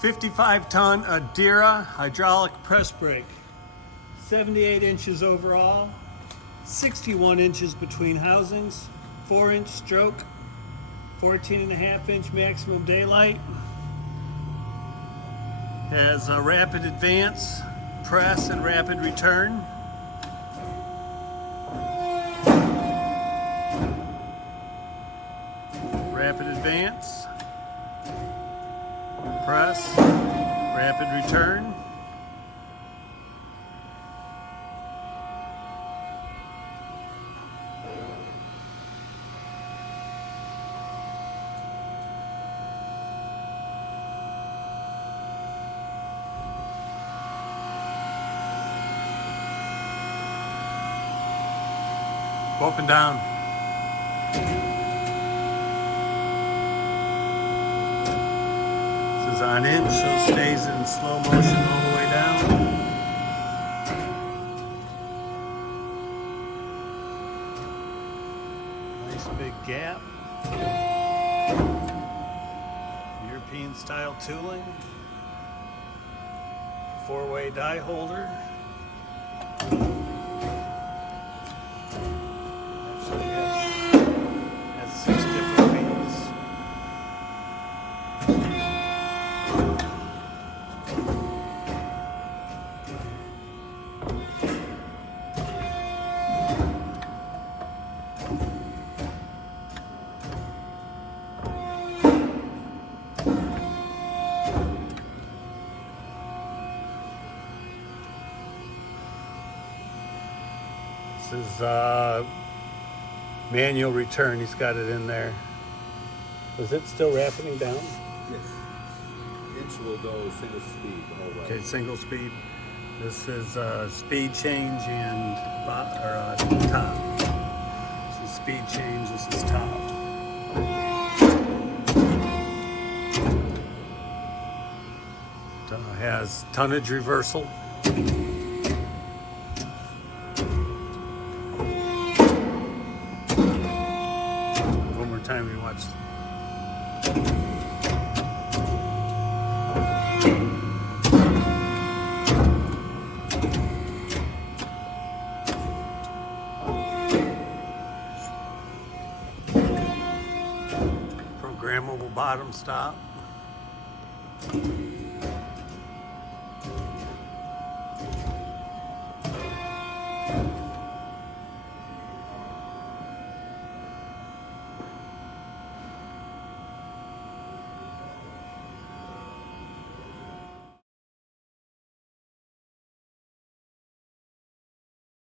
55-ton Adira hydraulic press brake. 78 inches overall, 61 inches between housings, 4-inch stroke, 14.5-inch maximum daylight. Has a rapid advance, press, and rapid return. Rapid advance, press, rapid return. Go up and down. This is on inch, so it stays in slow motion all the way down. Nice big gap. European style tooling. 4-way die holder. This is manual return. He's got it in there. Is it still rapiding down? Yes. Inch will go single speed the whole way. Okay, single speed. This is speed change and top. This is speed change. This is top. Has tonnage reversal. One more time we watch. Programmable bottom stop.